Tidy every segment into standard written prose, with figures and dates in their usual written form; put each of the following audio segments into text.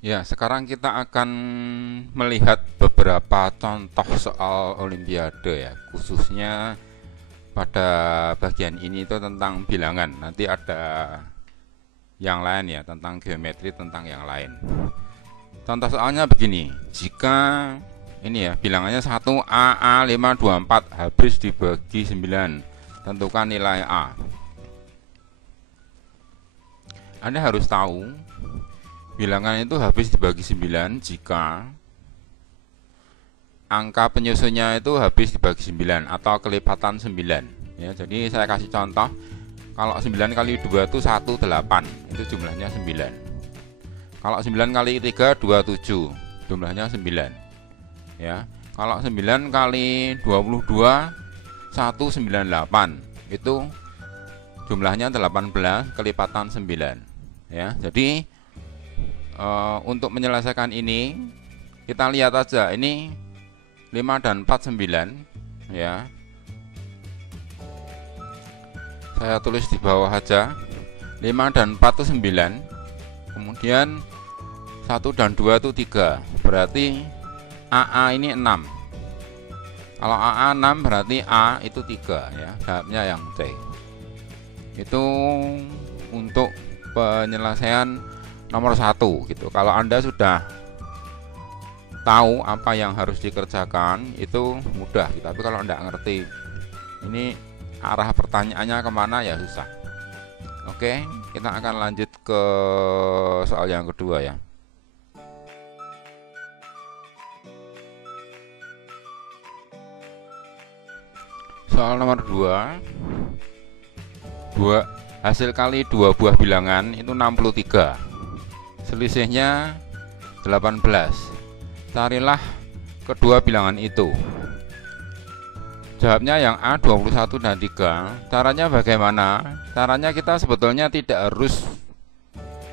Ya, sekarang kita akan melihat beberapa contoh soal Olimpiade ya, khususnya pada bagian ini itu tentang bilangan. Nanti ada yang lain ya, tentang geometri, tentang yang lain. Contoh soalnya begini, jika ini ya, bilangannya 1 A524 habis dibagi 9, tentukan nilai A. Anda harus tahu bilangan itu habis dibagi 9 jika angka penyusunnya itu habis dibagi 9 atau kelipatan 9 ya. Jadi saya kasih contoh, kalau 9 kali 2 itu 18, itu jumlahnya 9. Kalau 9 kali 3 27, jumlahnya 9 ya. Kalau 9 kali 22 198, itu jumlahnya 18 kelipatan 9 ya. Jadi untuk menyelesaikan ini kita lihat aja, ini 5 dan 4 9 ya. Saya tulis di bawah aja, 5 dan 4 itu 9, kemudian 1 dan 2 itu 3, berarti AA ini 6. Kalau AA 6 berarti A itu 3 ya, jawabnya yang C. Itu untuk penyelesaian nomor 1 gitu. Kalau Anda sudah tahu apa yang harus dikerjakan itu mudah gitu. Tapi kalau Anda ngerti ini arah pertanyaannya kemana ya susah. Oke, kita akan lanjut ke soal yang kedua ya. Soal nomor 2, hasil kali dua buah bilangan itu 63, selisihnya 18. Carilah kedua bilangan itu. Jawabnya yang A 21 dan 3. Caranya bagaimana? Caranya kita sebetulnya tidak harus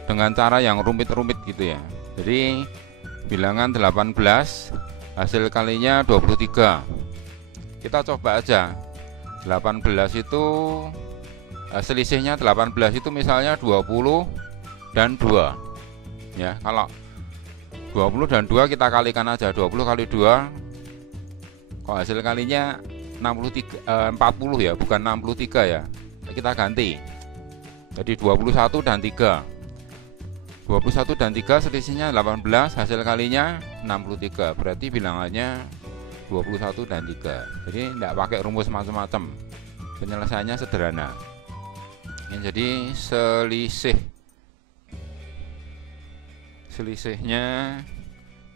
dengan cara yang rumit-rumit gitu ya. Jadi bilangan 18 hasil kalinya 23. Kita coba aja. 18 itu selisihnya 18 itu misalnya 20 dan 2 ya. Kalau 20 dan 2 kita kalikan aja, 20 kali 2 kok hasil kalinya 40 ya, bukan 63 ya, kita ganti jadi 21 dan 3. 21 dan 3 selisihnya 18, hasil kalinya 63, berarti bilangannya 21 dan 3. Jadi tidak pakai rumus macam-macam, penyelesaiannya sederhana ya. Jadi selisihnya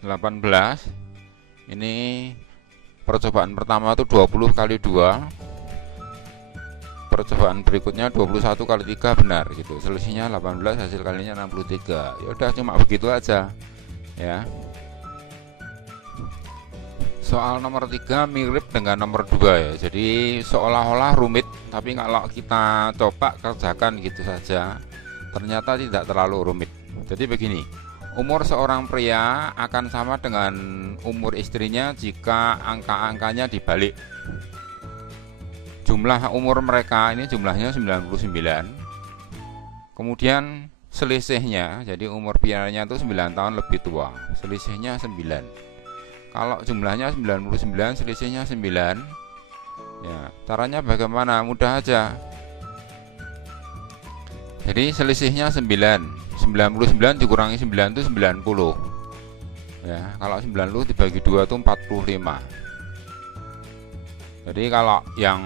18. Ini percobaan pertama itu 20 kali 2, percobaan berikutnya 21 kali 3 benar gitu, selisihnya 18, hasil kalinya 63. Ya udah, cuma begitu aja ya. Soal nomor 3 mirip dengan nomor 2 ya. Jadi seolah-olah rumit, tapi kalau kita coba kerjakan gitu saja ternyata tidak terlalu rumit. Jadi begini, umur seorang pria akan sama dengan umur istrinya jika angka-angkanya dibalik. Jumlah umur mereka ini jumlahnya 99. Kemudian selisihnya, jadi umur prianya itu 9 tahun lebih tua, selisihnya 9. Kalau jumlahnya 99, selisihnya 9 ya. Caranya bagaimana? Mudah aja. Jadi selisihnya 9, 99 dikurangi 9 itu 90 ya. Kalau 90 dibagi 2 itu 45. Jadi kalau yang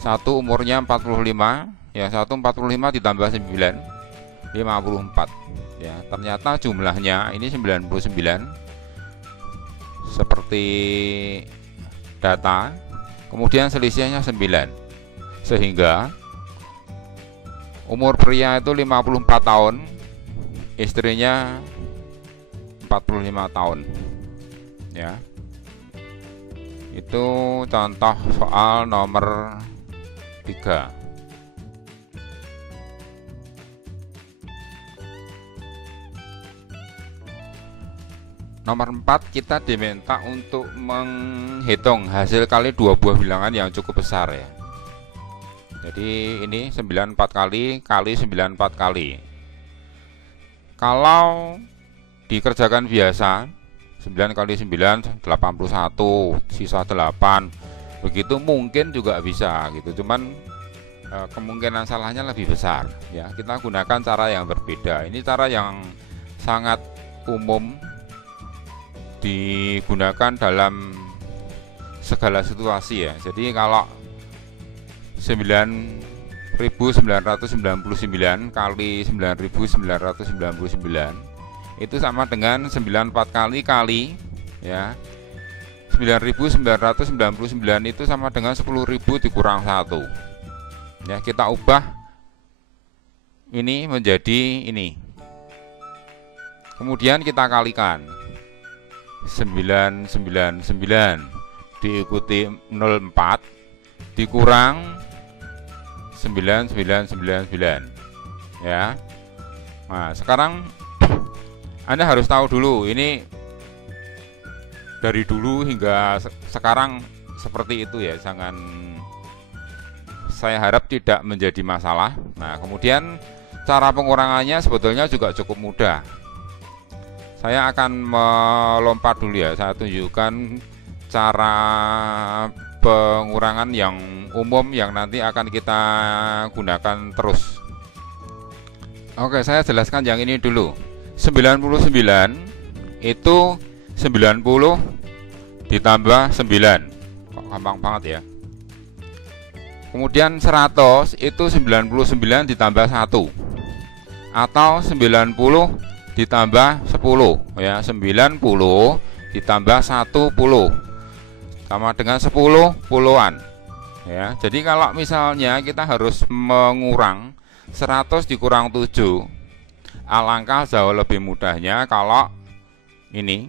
satu umurnya 45 ya, 145 ditambah 9 54 ya. Ternyata jumlahnya ini 99 seperti data, kemudian selisihnya 9, sehingga umur pria itu 54 tahun, istrinya 45 tahun ya. Itu contoh soal nomor 3. Nomor 4, kita diminta untuk menghitung hasil kali dua buah bilangan yang cukup besar ya. Jadi ini 94 kali 94 kali. Kalau dikerjakan biasa 9 kali 9 81, sisa 8, begitu mungkin juga bisa gitu, cuman kemungkinan salahnya lebih besar ya. Kita gunakan cara yang berbeda. Ini cara yang sangat umum digunakan dalam segala situasi ya. Jadi kalau 9.999 kali 9.999 itu sama dengan 94 kali ya 9.999 itu sama dengan 10.000 dikurang 1 ya. Kita ubah ini menjadi ini, kemudian kita kalikan 999 diikuti 04 dikurang 9999 ya. Nah sekarang Anda harus tahu dulu ini dari dulu hingga sekarang seperti itu ya. Jangan, saya harap tidak menjadi masalah. Nah kemudian cara pengurangannya sebetulnya juga cukup mudah. Saya akan melompat dulu ya. Saya tunjukkan cara pengurangan yang umum yang nanti akan kita gunakan terus. Oke, saya jelaskan yang ini dulu. 99 itu 90 ditambah 9. Kok gampang banget ya. Kemudian 100 itu 99 ditambah 1 atau 90 ditambah 10 ya. 90 ditambah 10 sama dengan 10 puluhan ya. Jadi kalau misalnya kita harus mengurang 100 dikurang 7, alangkah jauh lebih mudahnya kalau ini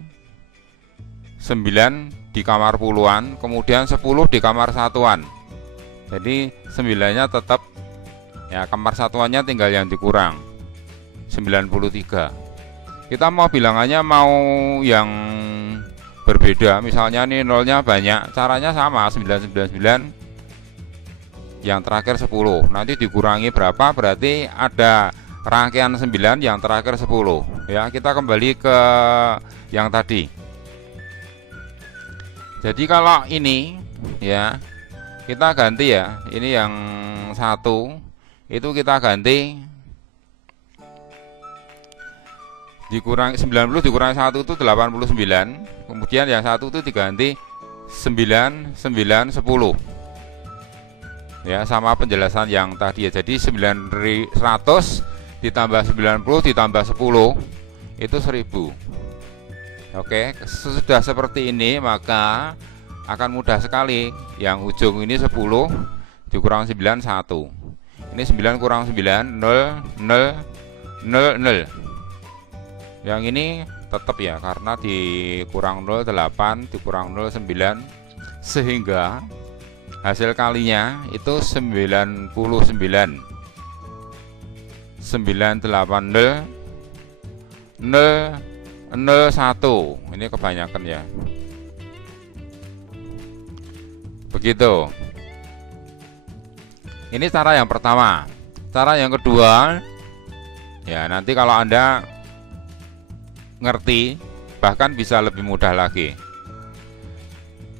9 di kamar puluhan, kemudian 10 di kamar satuan. Jadi 9-nya tetap ya, kamar satuannya tinggal yang dikurang 93. Kita mau bilangannya mau yang berbeda, misalnya nih nolnya banyak, caranya sama 999 yang terakhir 10, nanti dikurangi berapa, berarti ada rangkaian 9 yang terakhir 10 ya. Kita kembali ke yang tadi. Jadi kalau ini ya kita ganti ya, ini yang 1 itu kita ganti dikurang 90 dikurangi 1 itu 89, kemudian yang 1 itu diganti 9 9 10 ya, sama penjelasan yang tadi ya. Jadi 100 ditambah 90 ditambah 10 itu 1000. Oke, sesudah seperti ini maka akan mudah sekali. Yang ujung ini 10 dikurang 9 1. Ini 9 kurang 9 0 0 0 0. Yang ini tetap ya, karena dikurang 0 8 dikurang 0 9, sehingga hasil kalinya itu 99 980 001. Ini kebanyakan ya. Begitu. Ini cara yang pertama. Cara yang kedua ya, nanti kalau Anda ngerti bahkan bisa lebih mudah lagi.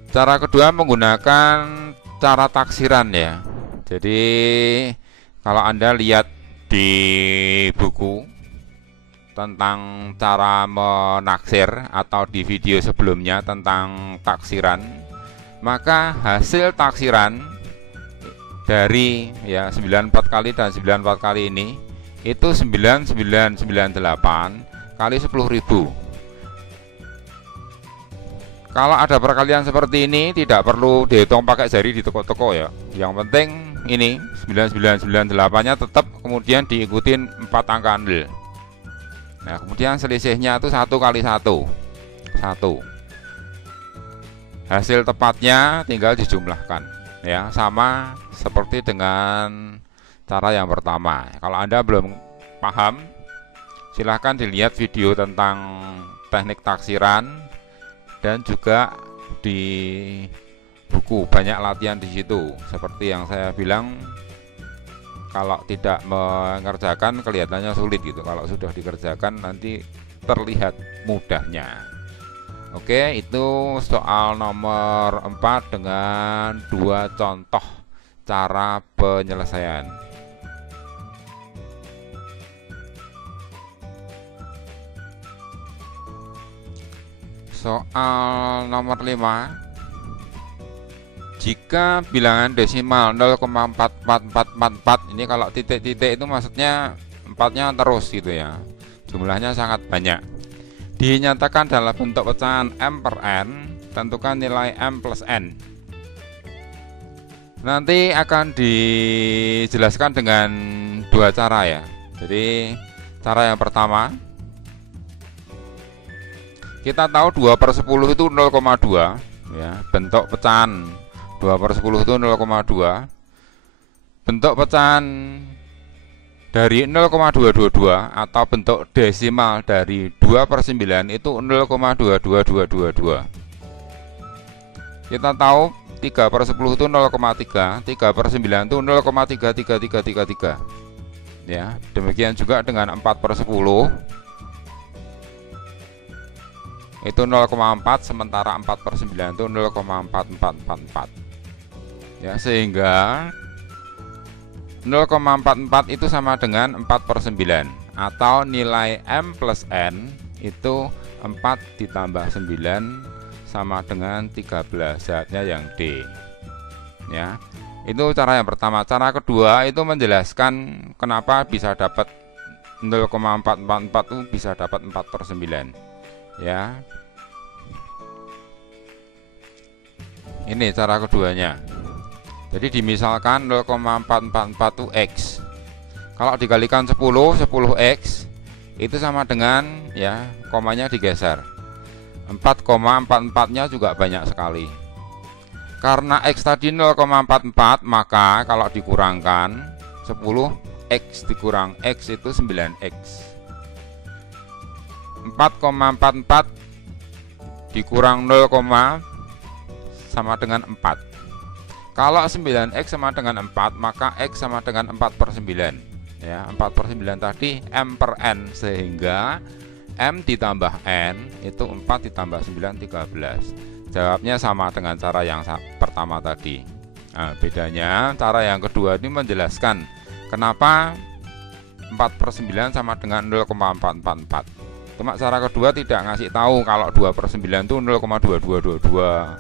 Cara kedua menggunakan cara taksiran ya. Jadi kalau Anda lihat di buku tentang cara menaksir atau di video sebelumnya tentang taksiran, maka hasil taksiran dari ya 94 kali dan 94 kali ini itu 9998 kali 10.000. Kalau ada perkalian seperti ini tidak perlu dihitung pakai jari di toko-toko ya. Yang penting ini 9998-nya tetap, kemudian diikutin 4 angka nol. Nah, kemudian selisihnya itu 1 kali 1. 1. Hasil tepatnya tinggal dijumlahkan ya, sama seperti dengan cara yang pertama. Kalau Anda belum paham, silahkan dilihat video tentang teknik taksiran dan juga di buku, banyak latihan di situ. Seperti yang saya bilang, kalau tidak mengerjakan kelihatannya sulit gitu. Kalau sudah dikerjakan nanti terlihat mudahnya. Oke, itu soal nomor 4 dengan 2 contoh cara penyelesaian. Soal nomor 5. Jika bilangan desimal 0,44444, ini kalau titik-titik itu maksudnya 4-nya terus gitu ya, jumlahnya sangat banyak, dinyatakan dalam bentuk pecahan m per n, tentukan nilai m plus n. Nanti akan dijelaskan dengan 2 cara ya. Jadi cara yang pertama, kita tahu 2/10 itu 0,2 ya, bentuk pecahan 2/10 itu 0,2. Bentuk pecahan dari 0,222 atau bentuk desimal dari 2/9 itu 0,22222. Kita tahu 3/10 itu 0,3, 3/9 itu 0,33333. Ya, demikian juga dengan 4/10 itu 0,4, sementara 4/9 itu 0,4444. Ya, sehingga 0,44 itu sama dengan 4/9, atau nilai m plus n itu 4 ditambah 9 sama dengan 13, jawabannya yang D. Ya, itu cara yang pertama. Cara kedua itu menjelaskan kenapa bisa dapat 0,444 itu bisa dapat 4/9. Ya, ini cara keduanya. Jadi dimisalkan 0,444 itu X. Kalau dikalikan 10x itu sama dengan, ya, komanya digeser, 4,44-nya juga banyak sekali. Karena X tadi 0,44, maka kalau dikurangkan 10x dikurang X itu 9x. 4,44 dikurang 0, sama dengan 4. Kalau 9x sama dengan 4, maka X sama dengan 4/9. Ya, 4/9 tadi M per N, sehingga M ditambah N itu 4 ditambah 9, 13. Jawabnya sama dengan cara yang pertama tadi. Nah, bedanya cara yang kedua ini menjelaskan kenapa 4/9 sama dengan 0,444. Cuma cara kedua tidak ngasih tahu kalau 2/9 itu 0,2222.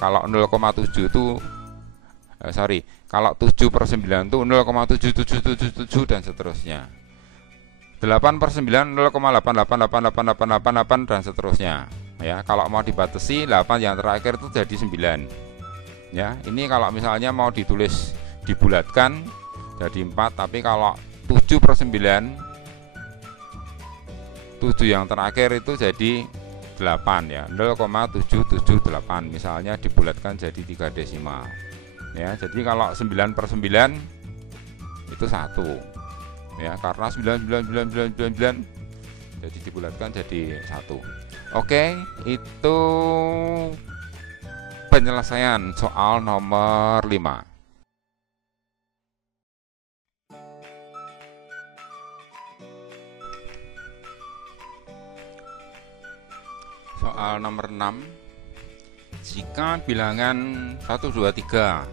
Kalau 0,7 itu kalau 7/9 itu 0,77777 dan seterusnya. 8/9 0,888888 dan seterusnya. Ya, kalau mau dibatasi 8 yang terakhir itu jadi 9. Ya, ini kalau misalnya mau ditulis dibulatkan jadi 4, tapi kalau 7/9, 7 yang terakhir itu jadi 8 ya, 0,778 misalnya dibulatkan jadi 3 desimal. Ya, jadi kalau 9/9 itu 1. Ya, karena 99999 jadi dibulatkan jadi 1. Oke, itu penyelesaian soal nomor 5. Soal nomor 6. Jika bilangan 1, 2, 3,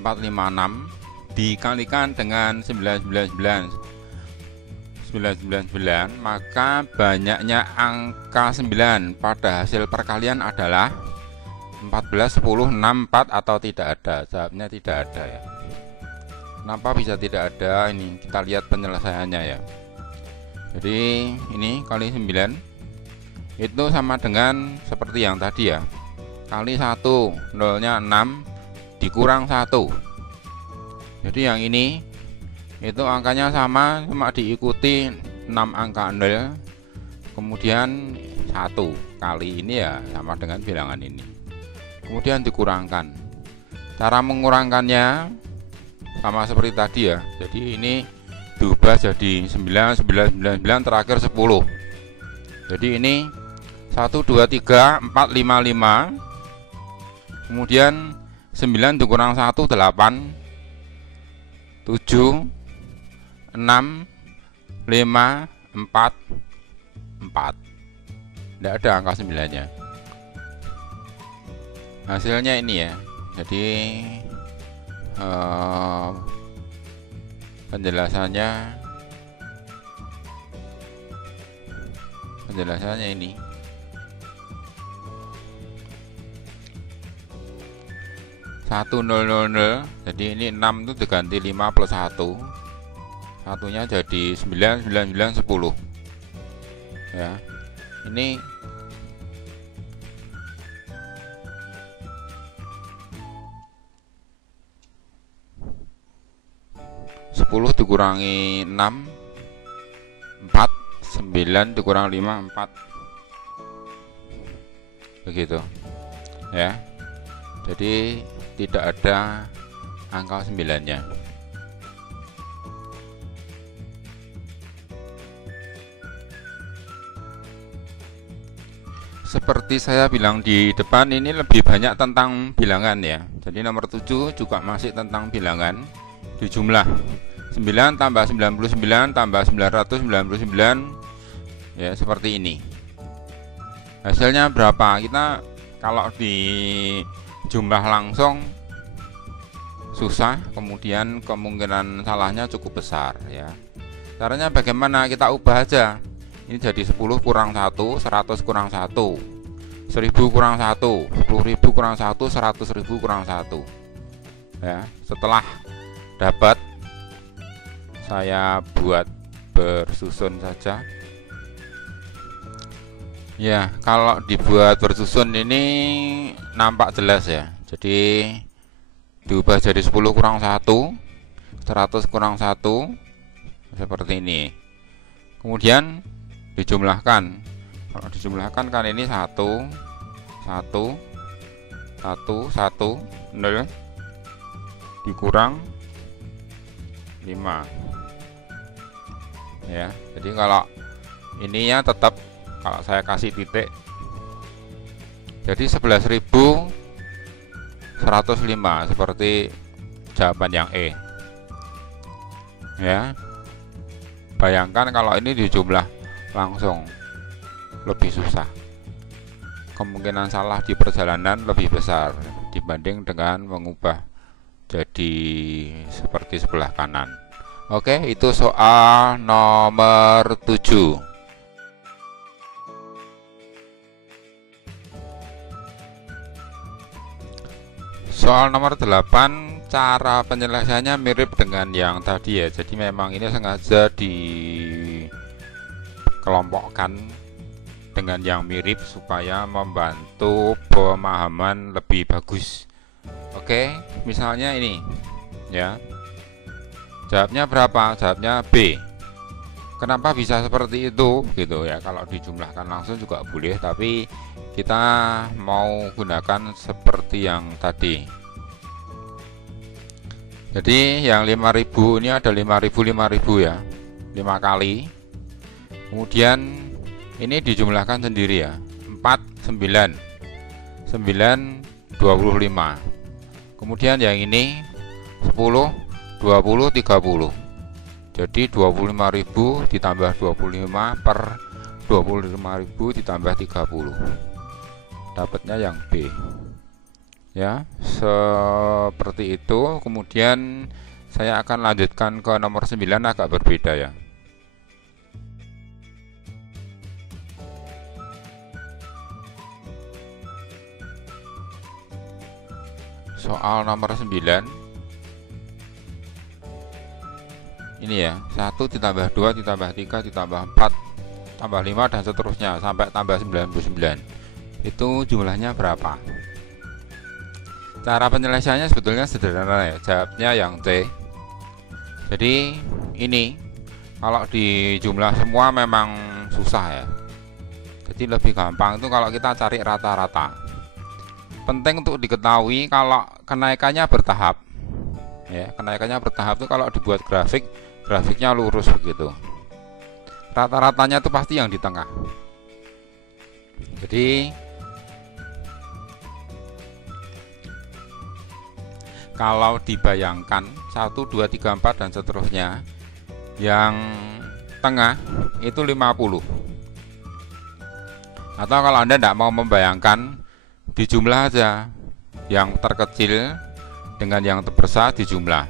4, 5, 6 dikalikan dengan 999, maka banyaknya angka 9 pada hasil perkalian adalah 14, 10, 6, 4 atau tidak ada. Jawabnya tidak ada ya. Kenapa bisa tidak ada? Ini kita lihat penyelesaiannya ya. Jadi ini kali 9 itu sama dengan seperti yang tadi ya, kali 1, 0-nya 6 dikurang 1. Jadi yang ini itu angkanya sama, cuma diikuti 6 angka 0, kemudian 1 kali ini ya sama dengan bilangan ini, kemudian dikurangkan. Cara mengurangkannya sama seperti tadi ya. Jadi ini diubah jadi 9, 9, 9, 9, terakhir 10. Jadi ini 1, 2, 3, 4, 5, 5, kemudian 9 dikurang 1, 8, 7, 6, 5, 4, 4. Tidak ada angka 9-nya. Hasilnya ini ya. Jadi penjelasannya ini. Satu nol nol nol. Jadi ini 6 itu diganti 5 plus 1. Satunya jadi 9, 9, 9, 10. Ya. Ini sepuluh dikurangi 6 4, 9 dikurang 5 4. Begitu. Ya. Jadi tidak ada angka 9-nya. Seperti saya bilang di depan, ini lebih banyak tentang bilangan ya. Jadi nomor 7 juga masih tentang bilangan di jumlah. 9 tambah 99 tambah 999 ya, seperti ini. Hasilnya berapa? Kita kalau di jumlah langsung susah, kemudian kemungkinan salahnya cukup besar ya. Caranya bagaimana? Kita ubah aja. Ini jadi 10 kurang 1, 100 kurang 1, 1000 kurang 1, 10.000 kurang 1, 100.000 kurang 1. Ya, setelah dapat, saya buat bersusun saja. Ya, kalau dibuat bersusun ini nampak jelas ya. Jadi diubah jadi 10 kurang 1, 100 kurang 1, seperti ini. Kemudian dijumlahkan. Kalau dijumlahkan kan ini 1 1 1 1 0 dikurang 5. Ya, jadi kalau ininya tetap, kalau saya kasih titik, jadi 11.105 seperti jawaban yang E. Ya, bayangkan kalau ini dijumlah langsung lebih susah, kemungkinan salah di perjalanan lebih besar dibanding dengan mengubah jadi seperti sebelah kanan. Oke, itu soal nomor 7. Soal nomor 8, cara penyelesaiannya mirip dengan yang tadi ya. Jadi memang ini sengaja dikelompokkan dengan yang mirip supaya membantu pemahaman lebih bagus. Oke, misalnya ini ya. Jawabnya berapa? Jawabnya B. Kenapa bisa seperti itu gitu ya? Kalau dijumlahkan langsung juga boleh, tapi kita mau gunakan seperti yang tadi. Jadi yang 5.000 ini ada 5.000 ya, 5 kali. Kemudian ini dijumlahkan sendiri ya, 4 9 9 25. Kemudian yang ini 10 20 30. Jadi 25.000 ditambah 25 per 25.000 ditambah 30. Dapatnya yang B. Ya, seperti itu. Kemudian saya akan lanjutkan ke nomor 9, agak berbeda ya. Soal nomor 9 ini ya, 1 ditambah 2 ditambah 3 ditambah 4 tambah 5 dan seterusnya sampai tambah 99. Itu jumlahnya berapa? Cara penyelesaiannya sebetulnya sederhana ya, jawabnya yang C. Jadi ini kalau dijumlah semua memang susah ya. Jadi lebih gampang itu kalau kita cari rata-rata. Penting untuk diketahui kalau kenaikannya bertahap. Ya, kenaikannya bertahap itu kalau dibuat grafiknya lurus begitu. Rata-ratanya itu pasti yang di tengah. Jadi kalau dibayangkan 1 2 3 4 dan seterusnya, yang tengah itu 50. Atau kalau Anda tidak mau membayangkan, dijumlah aja yang terkecil dengan yang terbesar, dijumlah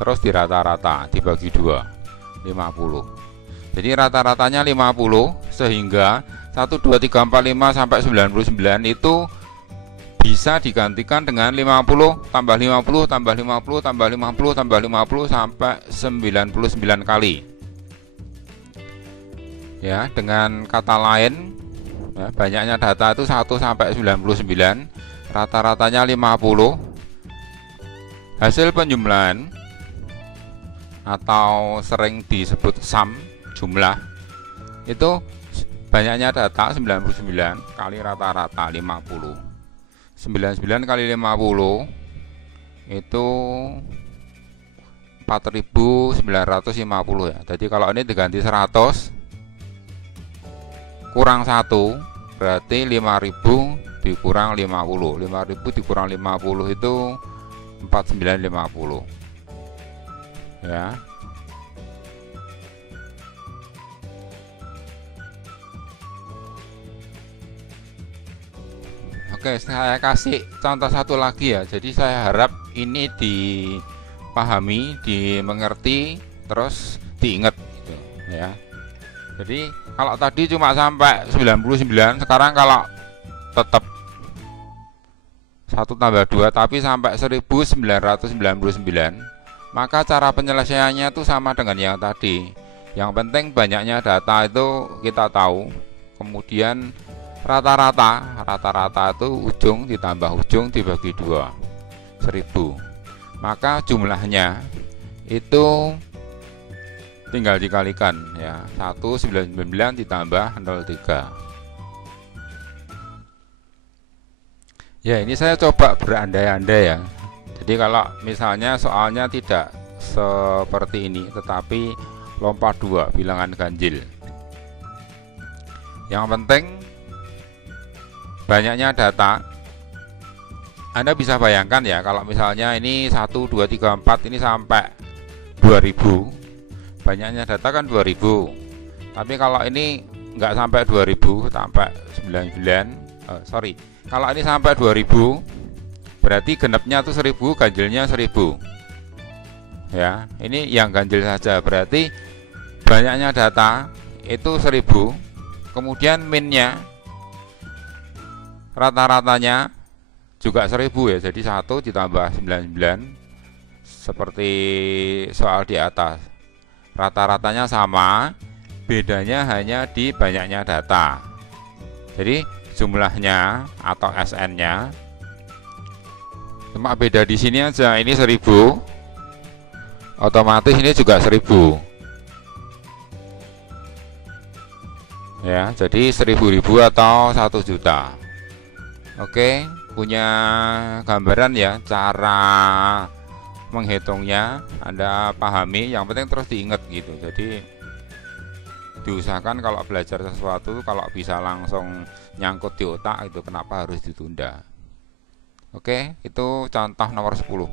terus dirata-rata, dibagi 2, 50. Jadi rata-ratanya 50, sehingga 1, 2, 3, 4, 5 sampai 99 itu bisa digantikan dengan 50 tambah 50 tambah 50 tambah 50 tambah 50 sampai 99 kali. Ya, dengan kata lain, ya, banyaknya data itu 1 sampai 99, rata-ratanya 50. Hasil penjumlahan atau sering disebut sum, jumlah, itu banyaknya data 99 kali rata-rata 50. 99 kali 50 itu 4950 ya. Jadi kalau ini diganti 100 kurang 1 berarti 5000 dikurang 50. 5000 dikurang 50 itu 4950 ya. Oke, saya kasih contoh satu lagi ya. Jadi saya harap ini dipahami, dimengerti, terus diingat gitu ya. Jadi kalau tadi cuma sampai 99, sekarang kalau tetap 1 tambah 2 tapi sampai 1999, maka cara penyelesaiannya itu sama dengan yang tadi. Yang penting banyaknya data itu kita tahu. Kemudian rata-rata itu ujung ditambah ujung dibagi 2, 1000. Maka jumlahnya itu tinggal dikalikan ya, 199 ditambah 03. Ya, ini saya coba berandai-andai ya. Jadi kalau misalnya soalnya tidak seperti ini, tetapi lompat 2 bilangan ganjil. Yang penting banyaknya data. Anda bisa bayangkan ya, kalau misalnya ini 1, 2, 3, 4 ini sampai 2000, banyaknya data kan 2000. Tapi kalau ini nggak sampai 2000, sampai 99, kalau ini sampai 2000 berarti genepnya tuh 1000, ganjilnya 1000 ya. Ini yang ganjil saja, berarti banyaknya data itu 1000, kemudian minnya rata-ratanya juga 1000 ya. Jadi 1 ditambah 99 seperti soal di atas, rata-ratanya sama, bedanya hanya di banyaknya data. Jadi jumlahnya atau SN-nya cuma beda di sini aja. Ini 1000, otomatis ini juga 1000 ya. Jadi 1000 atau 1 juta. Oke, punya gambaran ya cara menghitungnya, Anda pahami. Yang penting terus diingat gitu. Jadi diusahakan kalau belajar sesuatu, kalau bisa langsung nyangkut di otak, itu kenapa harus ditunda. Oke, itu contoh nomor 10.